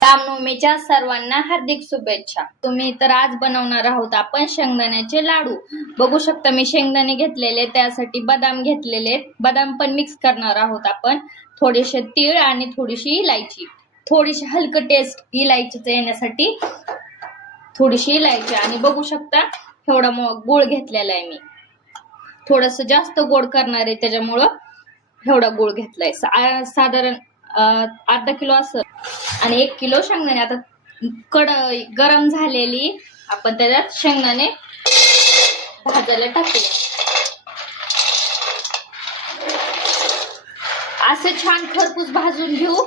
रामनवमीच्या सर्वांना हार्दिक शुभेच्छा। तुम्ही तर आज बनवणार आहोत आपण शेंगदाण्याचे लाडू। बघू शकता मी शेंगदाणे घेतलेले, त्यासाठी बदाम घेतलेले, बदाम पण मिक्स करणार आहोत आपण, थोडेसे तीळ आणि थोडीशी इलायची, थोडीशी हलकं टेस्ट इलायचीचं येण्यासाठी थोडीशी इलायची। आणि बघू शकता एवढा गोळ घेतलेला आहे मी, थोडस जास्त गोड करणार आहे त्याच्यामुळं एवढा गोळ घेतलाय। साधारण अर्धा किलो असं आणि 1 किलो शेंगदाणे। आता कढई गरम झालेली, आपण त्याच्यात शेंगदाणे भाजायला टाकूया। असे छान खरपूस भाजून घेऊ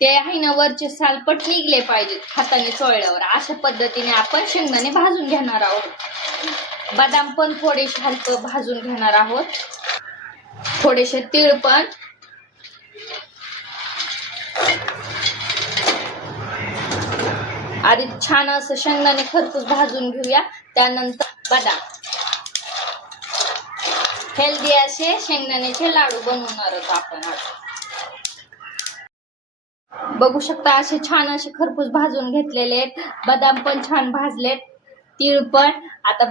ते आहे ना, वरचे सालपट निघले पाहिजेत हाताने चोळल्यावर। अशा पद्धतीने आपण शेंगदाणे भाजून घेणार आहोत। बदाम पण थोडेसे हलकं भाजून घेणार आहोत, थोडेसे तीळ पण। आधी छान असं शेंगदाणे खरपूस भाजून घेऊया, त्यानंतर बदाम। हेल्दी असे शेंगदाण्याचे लाडू बनवणार आहोत आपण आज। बघू शकता असे छान असे खरपूस भाजून घेतलेले आहेत, बदाम पण छान भाजलेत, तीळ पण। आता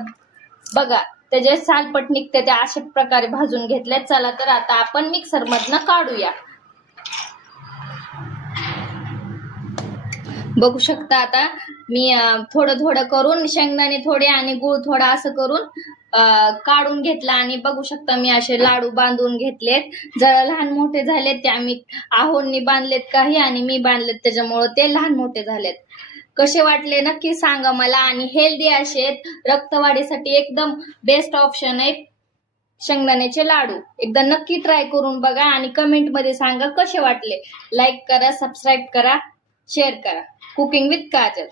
बघा त्याचे सालपट निघते, ते अशा प्रकारे भाजून घेतलेत। चला तर आता आपण मिक्सर मधनं काढूया। बघू शकता आता मी थोडं थोडं करून शेंगदाणे थोडे आणि गूळ थोडा असं करून काढून घेतला। आणि बघू शकता मी असे लाडू बांधून घेतलेत, जरा लहान मोठे झालेत, ते आम्ही आहोंनी बांधलेत काही आणि मी बांधलेत, त्याच्यामुळे ते लहान मोठे झालेत। कसे वाटले नक्की सांगा मला। आणि हेल्दी असे रक्तवाढीसाठी एकदम बेस्ट ऑप्शन आहे शेंगदाण्याचे लाडू। एकदा नक्की ट्राय करून बघा आणि कमेंट मध्ये सांगा कसे वाटले। लाईक करा, सबस्क्राईब करा, शेअर करा। Cooking with Kajal.